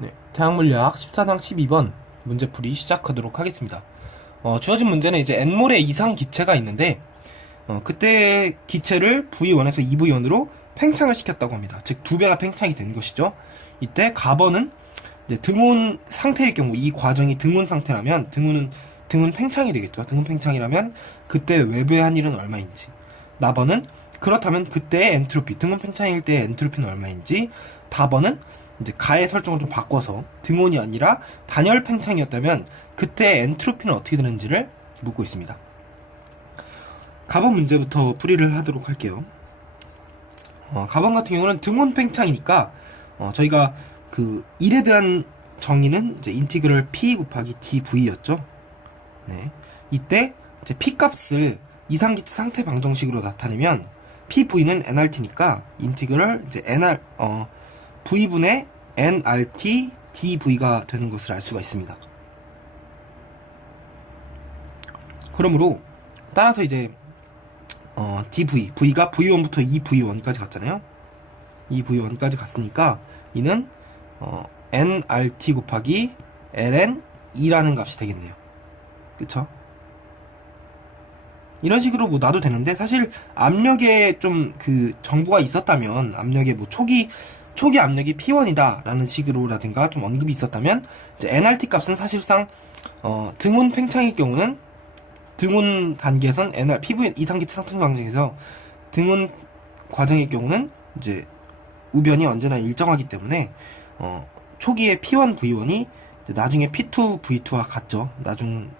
네, 대학물리학 14장 12번 문제풀이 시작하도록 하겠습니다. 주어진 문제는 이제 n몰의 이상 기체가 있는데 그때 기체를 V1에서 2V1으로 팽창을 시켰다고 합니다. 즉 2배가 팽창이 된 것이죠. 이때 가번은 이제 등온 상태일 경우, 이 과정이 등온 상태라면 등온 팽창이 되겠죠. 등온 팽창이라면 그때 외부에 한 일은 얼마인지, 나번은 그렇다면 그때의 엔트로피, 등온 팽창일 때의 엔트로피는 얼마인지, 다번은 이제 가의 설정을 좀 바꿔서 등온이 아니라 단열 팽창이었다면 그때 엔트로피는 어떻게 되는지를 묻고 있습니다. 가번 문제부터 풀이를 하도록 할게요. 가번 같은 경우는 등온 팽창이니까 저희가 그 1에 대한 정의는 이제 인티그럴 p 곱하기 dv였죠. 네. 이때 이제 p 값을 이상기체 상태 방정식으로 나타내면 pv는 nrt니까 인티그럴 이제 v분의 nrt dv가 되는 것을 알 수가 있습니다. 그러므로 따라서 이제 v가 v1부터 2v1까지 갔잖아요. 2v1까지 갔으니까 이는 nrt 곱하기 ln 2라는 값이 되겠네요. 그쵸? 이런 식으로 뭐 놔도 되는데, 사실 압력에 좀 그 정보가 있었다면, 압력에 뭐 초기 압력이 P1이다 라는 식으로라든가 좀 언급이 있었다면, 이제 nRT 값은 사실상 등온 팽창일 경우는 등온 단계에선 PV 이상기체 상승 방정에서 등온 과정일 경우는 이제 우변이 언제나 일정하기 때문에 초기에 P1 V1이 나중에 P2 V2와 같죠. 나중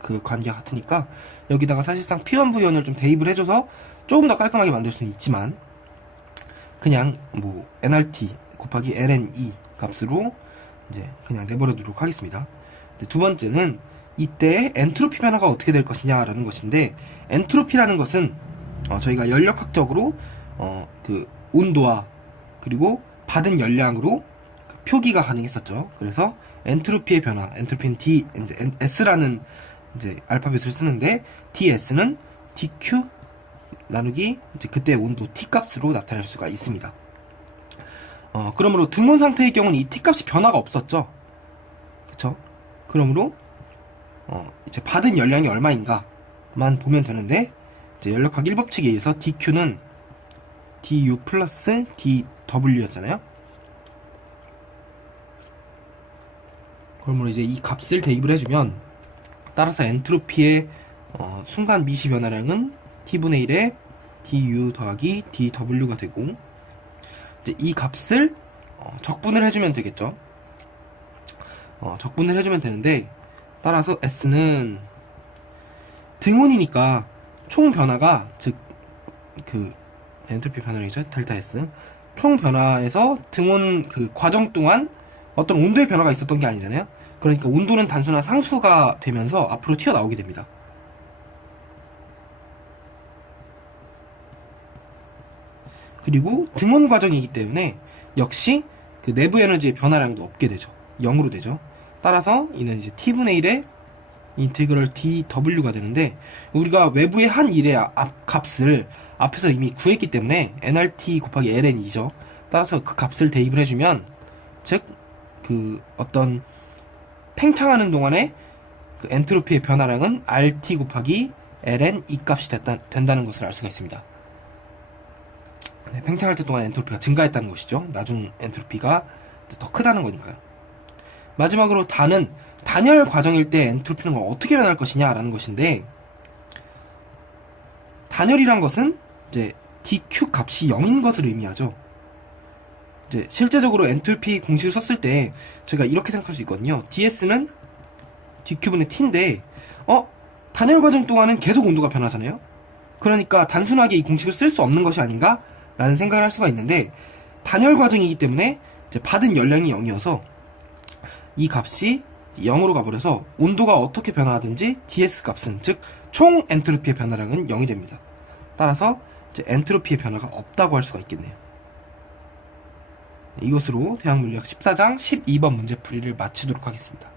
그 관계가 같으니까 여기다가 사실상 P1 V1을 좀 대입을 해줘서 조금 더 깔끔하게 만들 수는 있지만, 그냥 뭐 nRT 곱하기 ln2 값으로 이제 그냥 내버려두도록 하겠습니다. 두 번째는 이때 엔트로피 변화가 어떻게 될 것이냐라는 것인데, 엔트로피라는 것은 저희가 연력학적으로 그 온도와 그리고 받은 열량으로 그 표기가 가능했었죠. 그래서 엔트로피의 변화, 엔트로피는 S라는 이제 알파벳을 쓰는데, ds는 dq 나누기 이제 그때 온도 t 값으로 나타낼 수가 있습니다. 그러므로 등온 상태의 경우는 이 t 값이 변화가 없었죠. 그쵸? 그러므로 이제 받은 열량이 얼마인가만 보면 되는데, 이제 연력학 1법칙에 의해서 dq는 du 플러스 dw였잖아요. 그러므로 이제 이 값을 대입을 해주면, 따라서 엔트로피의 순간 미시 변화량은 t분의 1에 du 더하기 dw가 되고, 이제 이 값을 적분을 해주면 되겠죠. 적분을 해주면 되는데, 따라서 s는 등온이니까 총 변화가, 즉 그 엔트로피 변화량이죠, 델타 s, 총 변화에서 등온 그 과정 동안 어떤 온도의 변화가 있었던 게 아니잖아요. 그러니까 온도는 단순한 상수가 되면서 앞으로 튀어나오게 됩니다. 그리고 등온 과정이기 때문에 역시 그 내부 에너지의 변화량도 없게 되죠. 0으로 되죠. 따라서 이는 이제 t분의 1의 인테그럴 dw가 되는데, 우리가 외부의 한 일의 값을 앞에서 이미 구했기 때문에 nRT 곱하기 ln2죠. 따라서 그 값을 대입을 해주면, 즉 그 어떤 팽창하는 동안에 그 엔트로피의 변화량은 RT 곱하기 ln2 값이 된다는 것을 알 수가 있습니다. 네, 팽창할 때 동안 엔트로피가 증가했다는 것이죠. 나중 엔트로피가 더 크다는 거니까요. 마지막으로 단은 단열 과정일 때 엔트로피는 어떻게 변할 것이냐라는 것인데, 단열이란 것은 이제 dq 값이 0인 것을 의미하죠. 이제 실제적으로 엔트로피 공식을 썼을 때 저희가 이렇게 생각할 수 있거든요. ds는 dq분의 t인데 단열 과정 동안은 계속 온도가 변하잖아요. 그러니까 단순하게 이 공식을 쓸 수 없는 것이 아닌가 라는 생각을 할 수가 있는데, 단열 과정이기 때문에 이제 받은 열량이 0이어서 이 값이 0으로 가버려서 온도가 어떻게 변화하든지 ds 값은, 즉 총 엔트로피의 변화량은 0이 됩니다. 따라서 이제 엔트로피의 변화가 없다고 할 수가 있겠네요. 이것으로 대학물리학 14장 12번 문제풀이를 마치도록 하겠습니다.